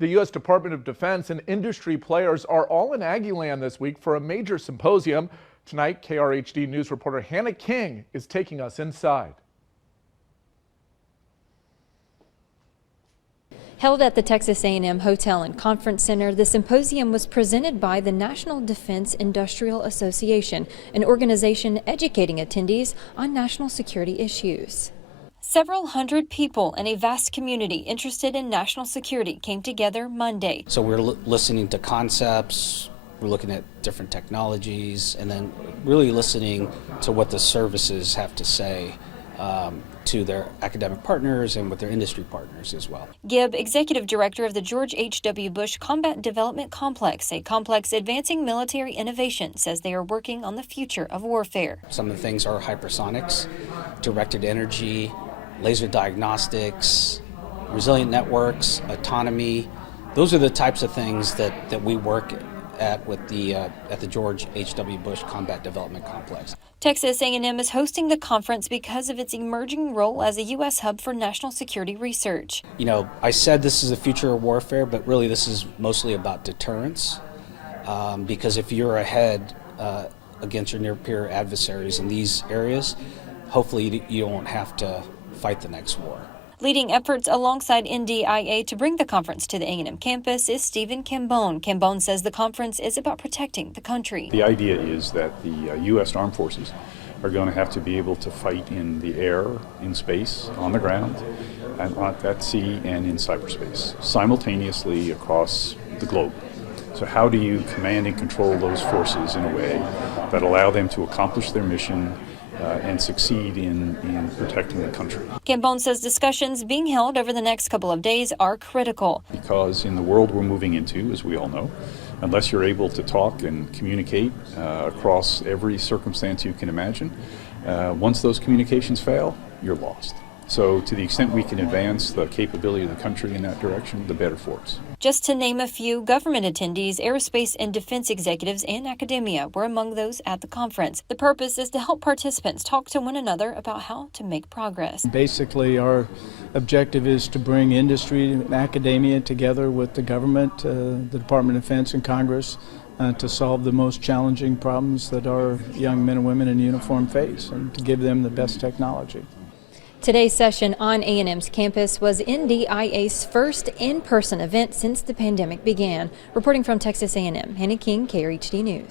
The U.S. Department of Defense and industry players are all in Aggieland this week for a major symposium. Tonight, KRHD News reporter Hannah King is taking us inside. Held at the Texas A&M Hotel and Conference Center, the symposium was presented by the National Defense Industrial Association, an organization educating attendees on national security issues. Several hundred people and a vast community interested in national security came together Monday. So we're listening to concepts, we're looking at different technologies, and then really listening to what the services have to say to their academic partners and with their industry partners as well. Gibb, executive director of the George H.W. Bush Combat Development Complex, a complex advancing military innovation, says they are working on the future of warfare. Some of the things are hypersonics, directed energy, laser diagnostics, resilient networks, autonomy. Those are the types of things that we work at the George H.W. Bush Combat Development Complex. Texas A&M is hosting the conference because of its emerging role as a U.S. hub for national security research. You know, I said this is the future of warfare, but really this is mostly about deterrence, because if you're ahead against your near-peer adversaries in these areas, hopefully you won't have to fight the next war. Leading efforts alongside NDIA to bring the conference to the A&M campus is Stephen Cambone. Cambone says the conference is about protecting the country. The idea is that the U.S. Armed Forces are going to have to be able to fight in the air, in space, on the ground, and at sea, and in cyberspace, simultaneously across the globe. So how do you command and control those forces in a way that allow them to accomplish their mission and succeed in protecting the country? Cambone says discussions being held over the next couple of days are critical. Because in the world we're moving into, as we all know, unless you're able to talk and communicate across every circumstance you can imagine, once those communications fail, you're lost. So to the extent we can advance the capability of the country in that direction, the better for us. Just to name a few, government attendees, aerospace and defense executives, and academia were among those at the conference. The purpose is to help participants talk to one another about how to make progress. Basically, our objective is to bring industry and academia together with the government, the Department of Defense and Congress, to solve the most challenging problems that our young men and women in uniform face, and to give them the best technology. Today's session on A&M's campus was NDIA's first in-person event since the pandemic began. Reporting from Texas A&M, Hannah King, KRHD News.